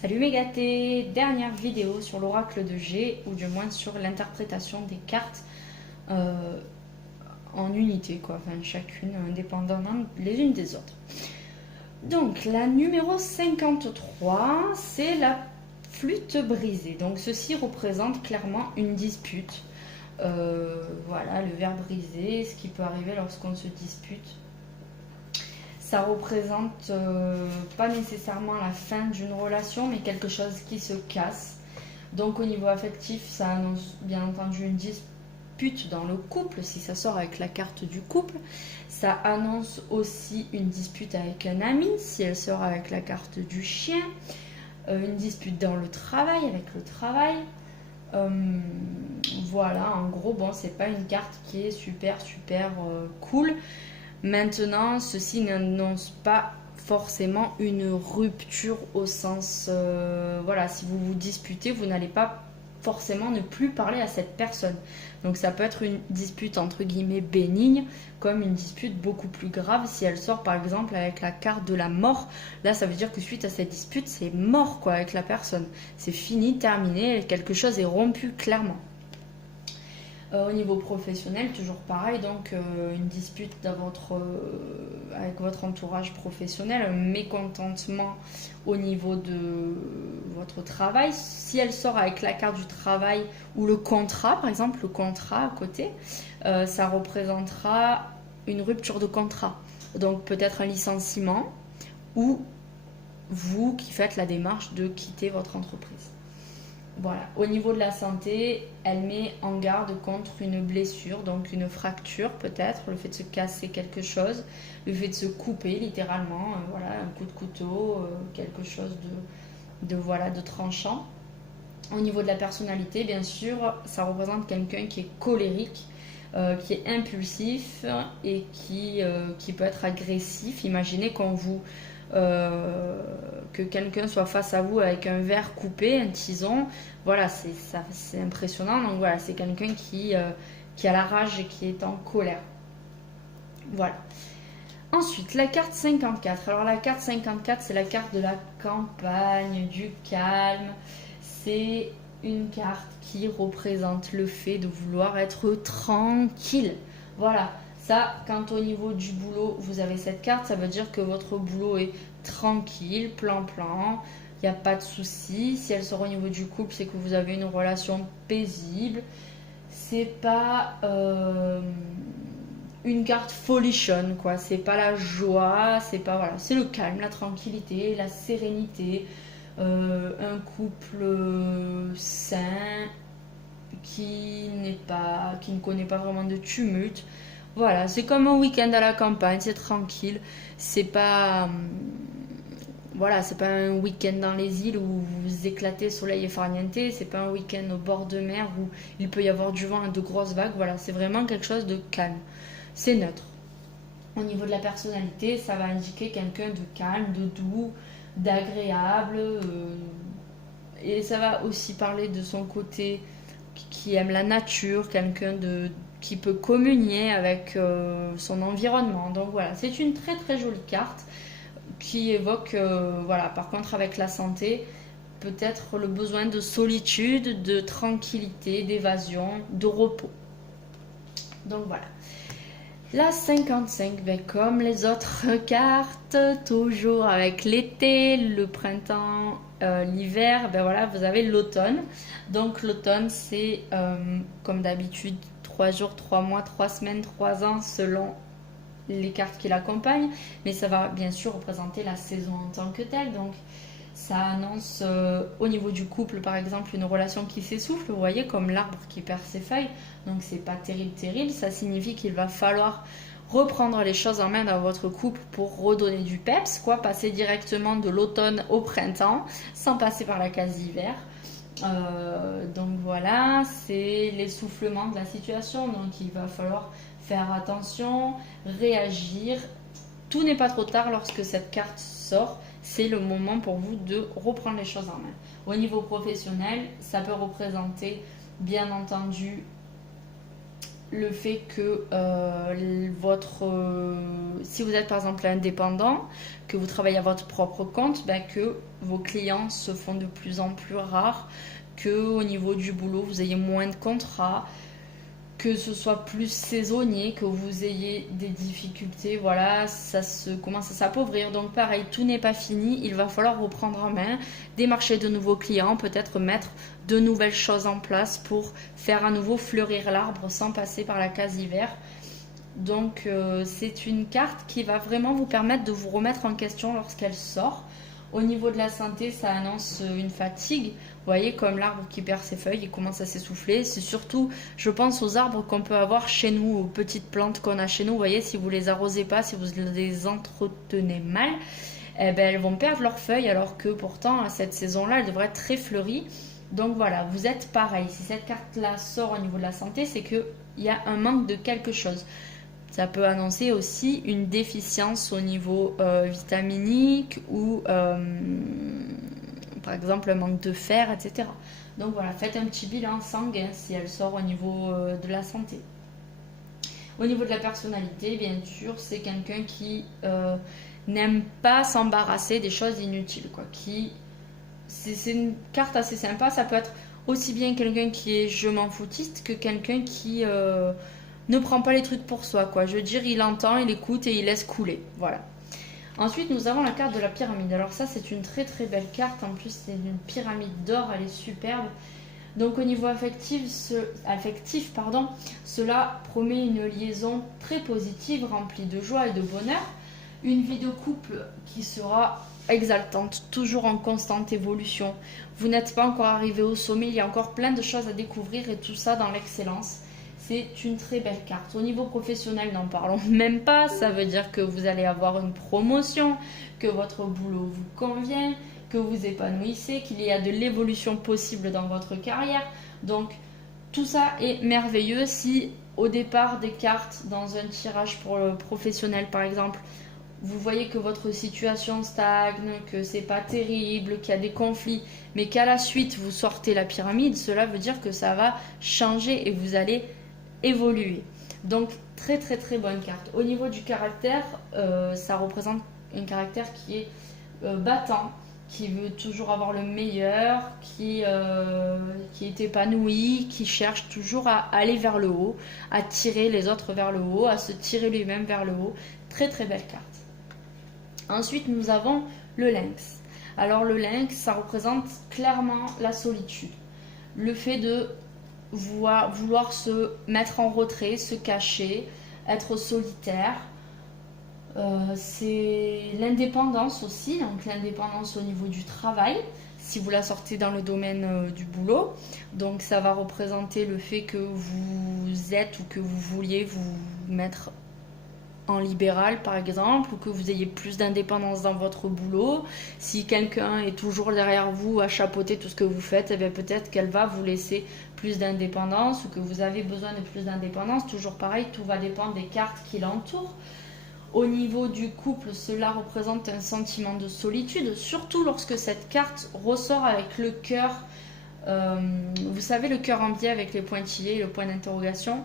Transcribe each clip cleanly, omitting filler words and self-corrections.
Salut mes gâtés, dernière vidéo sur l'oracle de G, ou du moins sur l'interprétation des cartes en unité, quoi, enfin chacune indépendamment les unes des autres. Donc la numéro 53, c'est la flûte brisée. Donc ceci représente clairement une dispute. Voilà, le verre brisé, ce qui peut arriver lorsqu'on se dispute. Ça représente pas nécessairement la fin d'une relation, mais quelque chose qui se casse. Donc au niveau affectif, ça annonce bien entendu une dispute dans le couple, si ça sort avec la carte du couple. Ça annonce aussi une dispute avec un ami, si elle sort avec la carte du chien. Une dispute dans le travail, avec le travail. Voilà, en gros, bon, c'est pas une carte qui est super cool. Maintenant, ceci n'annonce pas forcément une rupture au sens, voilà, si vous vous disputez, vous n'allez pas forcément ne plus parler à cette personne. Donc ça peut être une dispute entre guillemets bénigne, comme une dispute beaucoup plus grave si elle sort par exemple avec la carte de la mort. Là, ça veut dire que suite à cette dispute, c'est mort quoi avec la personne. C'est fini, terminé, quelque chose est rompu clairement. Au niveau professionnel, toujours pareil, donc une dispute avec votre entourage professionnel, un mécontentement au niveau de votre travail. Si elle sort avec la carte du travail ou le contrat, par exemple, le contrat à côté, ça représentera une rupture de contrat. Donc peut-être un licenciement ou vous qui faites la démarche de quitter votre entreprise. Voilà. Au niveau de la santé, elle met en garde contre une blessure, donc une fracture peut-être, le fait de se casser quelque chose, le fait de se couper littéralement, voilà, un coup de couteau, quelque chose de tranchant. Au niveau de la personnalité, bien sûr, ça représente quelqu'un qui est colérique, qui est impulsif et qui peut être agressif. Imaginez qu'on vous... que quelqu'un soit face à vous avec un verre coupé, un tison, voilà, c'est impressionnant. Donc voilà, c'est quelqu'un qui a la rage et qui est en colère. Voilà. Ensuite, la carte 54. Alors la carte 54, c'est la carte de la campagne, du calme. C'est une carte qui représente le fait de vouloir être tranquille. Voilà. Ça, quand au niveau du boulot, vous avez cette carte, ça veut dire que votre boulot est tranquille, plan-plan, il n'y a pas de souci. Si elle sort au niveau du couple, c'est que vous avez une relation paisible. C'est pas une carte folichonne, quoi. C'est pas la joie, c'est pas, voilà, c'est le calme, la tranquillité, la sérénité, un couple sain qui ne connaît pas vraiment de tumulte. Voilà, c'est comme un week-end à la campagne, c'est tranquille. C'est pas, voilà, c'est pas un week-end dans les îles où vous vous éclatez soleil et farniente. C'est pas un week-end au bord de mer où il peut y avoir du vent et de grosses vagues. Voilà, c'est vraiment quelque chose de calme. C'est neutre. Au niveau de la personnalité, ça va indiquer quelqu'un de calme, de doux, d'agréable. Et ça va aussi parler de son côté qui aime la nature, quelqu'un qui peut communier avec son environnement. Donc voilà, c'est une très jolie carte qui évoque, voilà, par contre avec la santé, peut-être le besoin de solitude, de tranquillité, d'évasion, de repos. Donc voilà. La 55, ben comme les autres cartes, toujours avec l'été, le printemps, l'hiver, ben voilà, vous avez l'automne. Donc l'automne, c'est comme d'habitude 3 jours, 3 mois, 3 semaines, 3 ans selon les cartes qui l'accompagnent. Mais ça va bien sûr représenter la saison en tant que telle. Donc ça annonce au niveau du couple par exemple une relation qui s'essouffle, vous voyez, comme l'arbre qui perd ses feuilles. Donc c'est pas terrible, ça signifie qu'il va falloir reprendre les choses en main dans votre couple pour redonner du peps, quoi, passer directement de l'automne au printemps sans passer par la case d'hiver. Donc voilà, c'est l'essoufflement de la situation, donc il va falloir faire attention, réagir. Tout n'est pas trop tard lorsque cette carte sort, c'est le moment pour vous de reprendre les choses en main. Au niveau professionnel, ça peut représenter bien entendu le fait que si vous êtes par exemple indépendant, que vous travaillez à votre propre compte, ben, que vos clients se font de plus en plus rares, que au niveau du boulot vous ayez moins de contrats, que ce soit plus saisonnier, que vous ayez des difficultés, voilà, ça se commence à s'appauvrir. Donc pareil, tout n'est pas fini, il va falloir reprendre en main, démarcher de nouveaux clients, peut-être mettre de nouvelles choses en place pour faire à nouveau fleurir l'arbre sans passer par la case hiver. Donc c'est une carte qui va vraiment vous permettre de vous remettre en question lorsqu'elle sort. Au niveau de la santé, ça annonce une fatigue. Vous voyez, comme l'arbre qui perd ses feuilles, il commence à s'essouffler. C'est surtout, je pense, aux arbres qu'on peut avoir chez nous, aux petites plantes qu'on a chez nous. Vous voyez, si vous les arrosez pas, si vous les entretenez mal, eh ben, elles vont perdre leurs feuilles, alors que pourtant, à cette saison-là, elles devraient être très fleuries. Donc voilà, vous êtes pareil. Si cette carte-là sort au niveau de la santé, c'est qu'il y a un manque de quelque chose. Ça peut annoncer aussi une déficience au niveau vitaminique ou par exemple un manque de fer, etc. Donc voilà, faites un petit bilan sanguin si elle sort au niveau de la santé. Au niveau de la personnalité, bien sûr, c'est quelqu'un qui n'aime pas s'embarrasser des choses inutiles, quoi. C'est une carte assez sympa. Ça peut être aussi bien quelqu'un qui est je m'en foutiste que quelqu'un qui ne prend pas les trucs pour soi, quoi. Je veux dire, il entend, il écoute et il laisse couler. Voilà. Ensuite, nous avons la carte de la pyramide. Alors ça, c'est une très très belle carte. En plus, c'est une pyramide d'or, elle est superbe. Donc au niveau affectif, cela promet une liaison très positive, remplie de joie et de bonheur. Une vie de couple qui sera exaltante, toujours en constante évolution. Vous n'êtes pas encore arrivé au sommet, il y a encore plein de choses à découvrir et tout ça dans l'excellence. C'est une très belle carte. Au niveau professionnel, n'en parlons même pas. Ça veut dire que vous allez avoir une promotion, que votre boulot vous convient, que vous épanouissez, qu'il y a de l'évolution possible dans votre carrière. Donc, tout ça est merveilleux. Si au départ des cartes, dans un tirage pour le professionnel par exemple, vous voyez que votre situation stagne, que c'est pas terrible, qu'il y a des conflits, mais qu'à la suite vous sortez la pyramide, cela veut dire que ça va changer et vous allez évoluer. Donc très très très bonne carte. Au niveau du caractère, ça représente un caractère qui est battant, qui veut toujours avoir le meilleur, qui est épanoui, qui cherche toujours à aller vers le haut, à tirer les autres vers le haut, à se tirer lui-même vers le haut. Très très belle carte. Ensuite, nous avons le lynx. Alors le lynx, ça représente clairement la solitude. Le fait de vouloir se mettre en retrait, se cacher, être solitaire. C'est l'indépendance aussi, donc l'indépendance au niveau du travail, si vous la sortez dans le domaine du boulot. Donc ça va représenter le fait que vous êtes ou que vous vouliez vous mettre en libéral par exemple, ou que vous ayez plus d'indépendance dans votre boulot. Si quelqu'un est toujours derrière vous à chapeauter tout ce que vous faites, eh bien peut-être qu'elle va vous laisser plus d'indépendance, ou que vous avez besoin de plus d'indépendance. Toujours pareil, tout va dépendre des cartes qui l'entourent. Au niveau du couple, cela représente un sentiment de solitude, surtout lorsque cette carte ressort avec le cœur. Vous savez, le cœur en biais avec les pointillés et le point d'interrogation.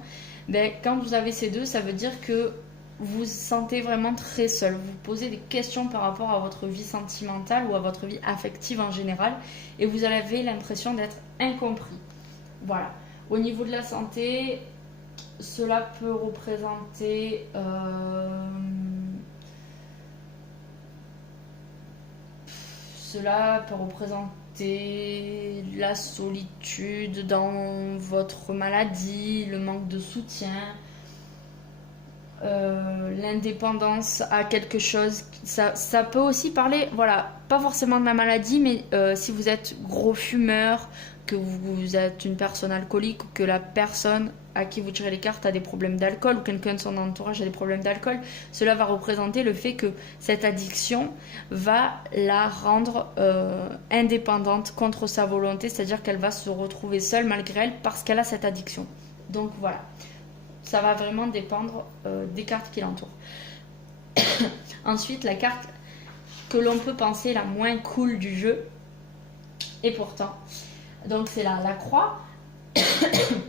Ben, quand vous avez ces deux, ça veut dire que vous vous sentez vraiment très seul. Vous posez des questions par rapport à votre vie sentimentale ou à votre vie affective en général, et vous avez l'impression d'être incompris. Voilà. Au niveau de la santé, cela peut représenter la solitude dans votre maladie, le manque de soutien, l'indépendance à quelque chose. Ça peut aussi parler, voilà, pas forcément de la maladie, mais si vous êtes gros fumeur, que vous êtes une personne alcoolique, ou que la personne à qui vous tirez les cartes a des problèmes d'alcool, ou quelqu'un de son entourage a des problèmes d'alcool, cela va représenter le fait que cette addiction va la rendre indépendante contre sa volonté, c'est-à-dire qu'elle va se retrouver seule malgré elle parce qu'elle a cette addiction. Donc voilà, ça va vraiment dépendre des cartes qui l'entourent. Ensuite, la carte que l'on peut penser la moins cool du jeu, et pourtant, donc c'est la croix,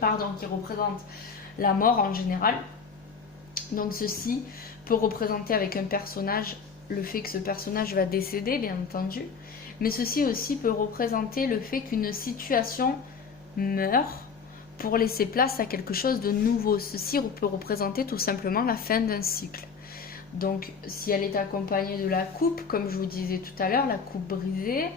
pardon, qui représente la mort en général. Donc ceci peut représenter avec un personnage le fait que ce personnage va décéder, bien entendu, mais ceci aussi peut représenter le fait qu'une situation meurt pour laisser place à quelque chose de nouveau. Ceci peut représenter tout simplement la fin d'un cycle. Donc si elle est accompagnée de la coupe, comme je vous disais tout à l'heure, la coupe brisée,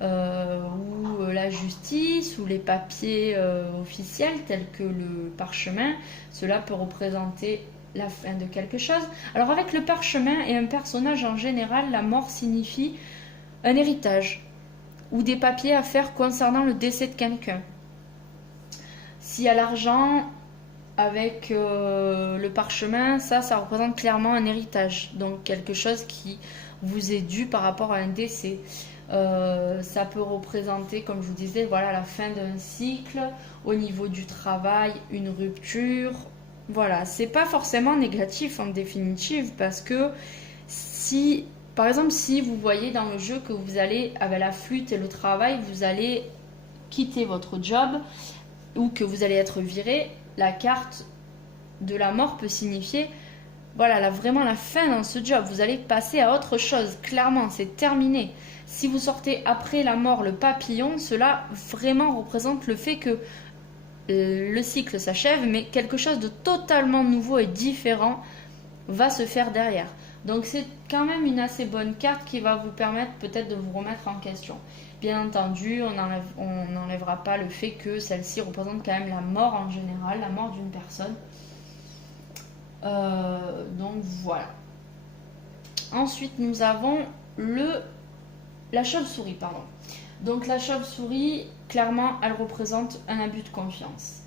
ou la justice, ou les papiers officiels tels que le parchemin, cela peut représenter la fin de quelque chose. Alors avec le parchemin et un personnage en général, la mort signifie un héritage ou des papiers à faire concernant le décès de quelqu'un. S'il y a l'argent avec le parchemin, ça représente clairement un héritage, donc quelque chose qui vous est dû par rapport à un décès. Ça peut représenter, comme je vous disais, voilà, la fin d'un cycle. Au niveau du travail, une rupture. Voilà, c'est pas forcément négatif en définitive, parce que si, par exemple, si vous voyez dans le jeu que vous allez, avec la flûte et le travail, vous allez quitter votre job ou que vous allez être viré, la carte de la mort peut signifier voilà, vraiment la fin dans ce job. Vous allez passer à autre chose, clairement, c'est terminé. Si vous sortez après la mort le papillon, cela vraiment représente le fait que le cycle s'achève, mais quelque chose de totalement nouveau et différent va se faire derrière. Donc c'est quand même une assez bonne carte qui va vous permettre peut-être de vous remettre en question. Bien entendu, on n'enlèvera pas le fait que celle-ci représente quand même la mort en général, la mort d'une personne. Donc voilà. Ensuite, nous avons la chauve-souris, pardon. Donc la chauve-souris, clairement, elle représente un abus de confiance.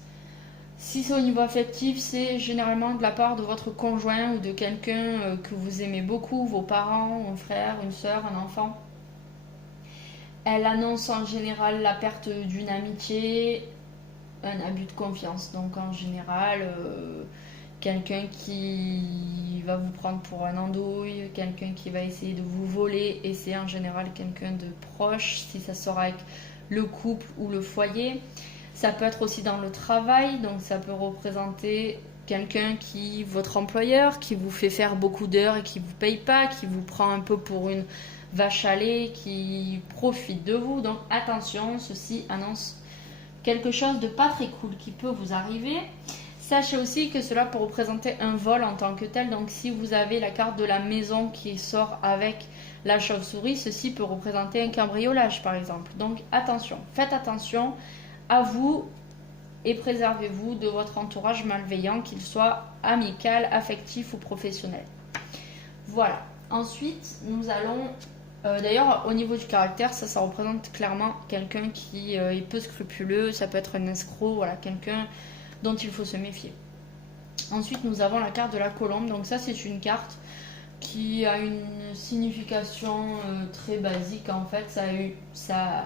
Si c'est au niveau affectif, c'est généralement de la part de votre conjoint ou de quelqu'un que vous aimez beaucoup, vos parents, un frère, une soeur, un enfant. Elle annonce en général la perte d'une amitié, un abus de confiance. Donc en général, quelqu'un qui va vous prendre pour un andouille, quelqu'un qui va essayer de vous voler, et c'est en général quelqu'un de proche, si ça sort avec le couple ou le foyer. Ça peut être aussi dans le travail, donc ça peut représenter quelqu'un votre employeur, qui vous fait faire beaucoup d'heures et qui vous paye pas, qui vous prend un peu pour une vache à lait, qui profite de vous. Donc attention, ceci annonce quelque chose de pas très cool qui peut vous arriver. Sachez aussi que cela peut représenter un vol en tant que tel. Donc si vous avez la carte de la maison qui sort avec la chauve-souris, ceci peut représenter un cambriolage par exemple. Donc attention, faites attention à vous et préservez-vous de votre entourage malveillant, qu'il soit amical, affectif ou professionnel. Voilà. Ensuite, nous allons... D'ailleurs, au niveau du caractère, ça représente clairement quelqu'un qui est peu scrupuleux. Ça peut être un escroc, voilà, quelqu'un dont il faut se méfier. Ensuite, nous avons la carte de la colombe. Donc ça, c'est une carte qui a une signification très basique. En fait, ça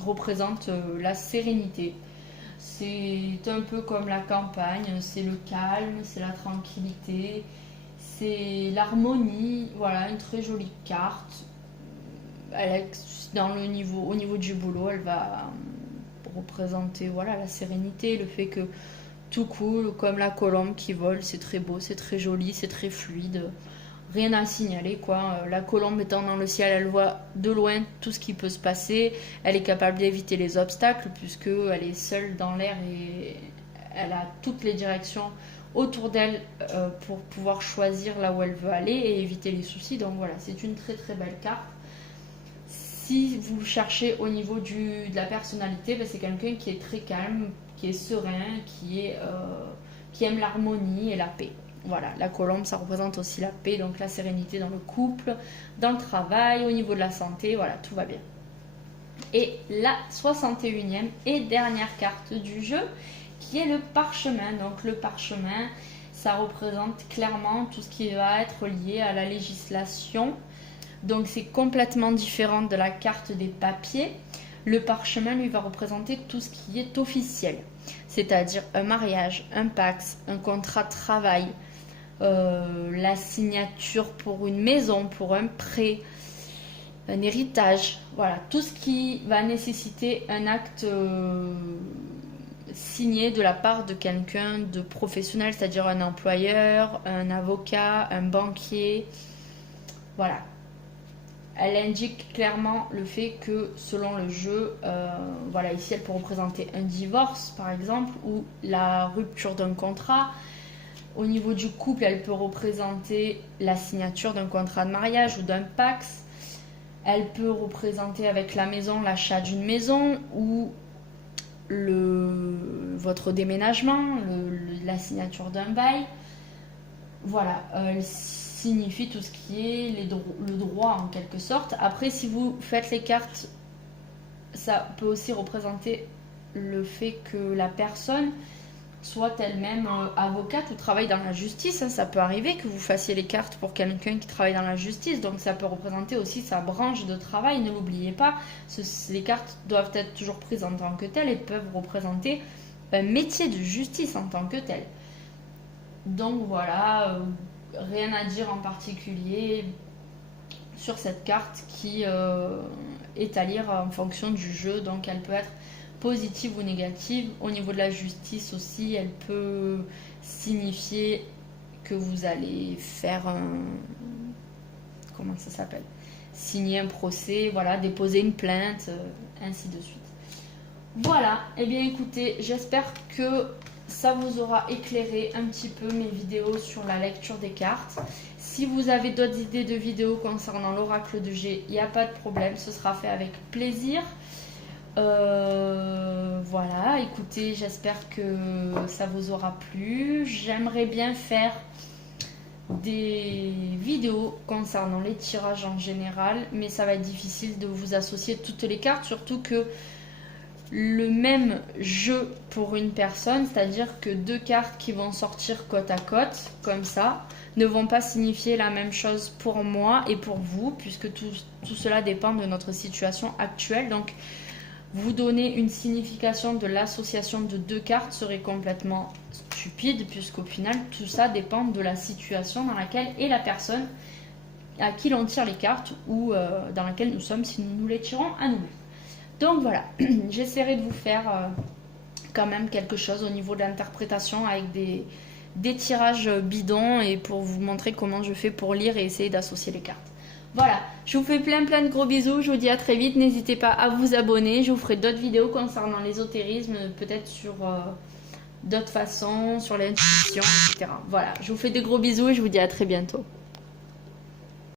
représente la sérénité. C'est un peu comme la campagne, c'est le calme, c'est la tranquillité, c'est l'harmonie. Voilà, une très jolie carte. Au niveau du boulot, elle va représenter voilà, la sérénité, le fait que tout coule, comme la colombe qui vole, c'est très beau, c'est très joli, c'est très fluide. Rien à signaler quoi. La colombe étant dans le ciel, elle voit de loin tout ce qui peut se passer. Elle est capable d'éviter les obstacles puisqu'elle est seule dans l'air et elle a toutes les directions autour d'elle pour pouvoir choisir là où elle veut aller et éviter les soucis. Donc voilà, c'est une très très belle carte. Si vous cherchez au niveau de la personnalité, c'est quelqu'un qui est très calme, qui est serein, qui aime l'harmonie et la paix. Voilà, la colombe, ça représente aussi la paix, donc la sérénité dans le couple, dans le travail, au niveau de la santé, voilà, tout va bien. Et la 61e et dernière carte du jeu, qui est le parchemin. Donc le parchemin, ça représente clairement tout ce qui va être lié à la législation. Donc c'est complètement différent de la carte des papiers. Le parchemin, lui, va représenter tout ce qui est officiel, c'est-à-dire un mariage, un pax, un contrat de travail, la signature pour une maison, pour un prêt, un héritage, voilà, tout ce qui va nécessiter un acte signée de la part de quelqu'un de professionnel, c'est-à-dire un employeur, un avocat, un banquier. Voilà. Elle indique clairement le fait que selon le jeu, voilà, ici elle peut représenter un divorce par exemple, ou la rupture d'un contrat. Au niveau du couple, elle peut représenter la signature d'un contrat de mariage ou d'un pax. Elle peut représenter avec la maison l'achat d'une maison ou votre déménagement, la signature d'un bail. Voilà, elle signifie tout ce qui est le droit en quelque sorte. Après, si vous faites les cartes, ça peut aussi représenter le fait que la personne soit elle-même avocate ou travaille dans la justice. Ça peut arriver que vous fassiez les cartes pour quelqu'un qui travaille dans la justice, donc ça peut représenter aussi sa branche de travail, ne l'oubliez pas. Les cartes doivent être toujours prises en tant que telles et peuvent représenter un métier de justice en tant que tel. Donc voilà, rien à dire en particulier sur cette carte qui est à lire en fonction du jeu, donc elle peut être positive ou négative. Au niveau de la justice aussi, elle peut signifier que vous allez faire comment ça s'appelle, signer un procès, voilà, déposer une plainte, ainsi de suite. Voilà, et bien écoutez, j'espère que ça vous aura éclairé un petit peu mes vidéos sur la lecture des cartes. Si vous avez d'autres idées de vidéos concernant l'oracle de G, il n'y a pas de problème, ce sera fait avec plaisir. Voilà, écoutez, j'espère que ça vous aura plu. J'aimerais bien faire des vidéos concernant les tirages en général, mais ça va être difficile de vous associer toutes les cartes, surtout que le même jeu pour une personne, c'est-à-dire que deux cartes qui vont sortir côte à côte, comme ça, ne vont pas signifier la même chose pour moi et pour vous, puisque tout cela dépend de notre situation actuelle. Donc, vous donner une signification de l'association de deux cartes serait complètement stupide, puisqu'au final, tout ça dépend de la situation dans laquelle est la personne à qui l'on tire les cartes, ou dans laquelle nous sommes si nous les tirons à nous-mêmes. Donc voilà, j'essaierai de vous faire quand même quelque chose au niveau de l'interprétation avec des tirages bidons et pour vous montrer comment je fais pour lire et essayer d'associer les cartes. Voilà, je vous fais plein de gros bisous, je vous dis à très vite, n'hésitez pas à vous abonner, je vous ferai d'autres vidéos concernant l'ésotérisme, peut-être sur d'autres façons, sur l'intuition, etc. Voilà, je vous fais des gros bisous et je vous dis à très bientôt.